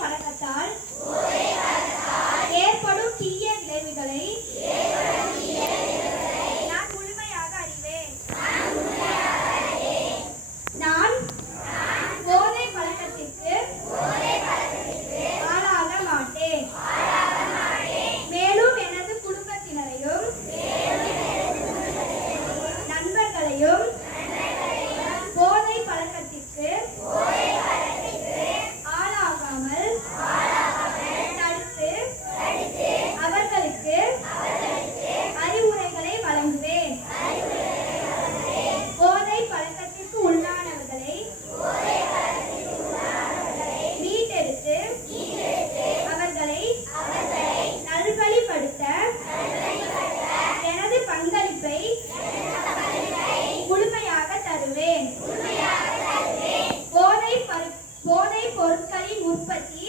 பழக்கத்தால் ஏற்படும் தீய விளைவுகளை நான் முழுமையாக அறிவேன். நான் போதை பழக்கத்திற்கு ஆளாக மாட்டேன். மேலும் எனது குடும்பத்தினரையும் நண்பர்களையும் போதை பழக்கத்திற்கு ஆளாகாமல் தடுத்து அவர்களுக்கு அறிவுரைகளை வழங்குவேன். போதை பழக்கத்திற்கு உள்ளானவர்களை மீட்டெடுத்து அவர்களை நல்வழிப்படுத்த எனது பங்களிப்பை முழுமையாக தருவேன். போதை பொருட்களின் உற்பத்தி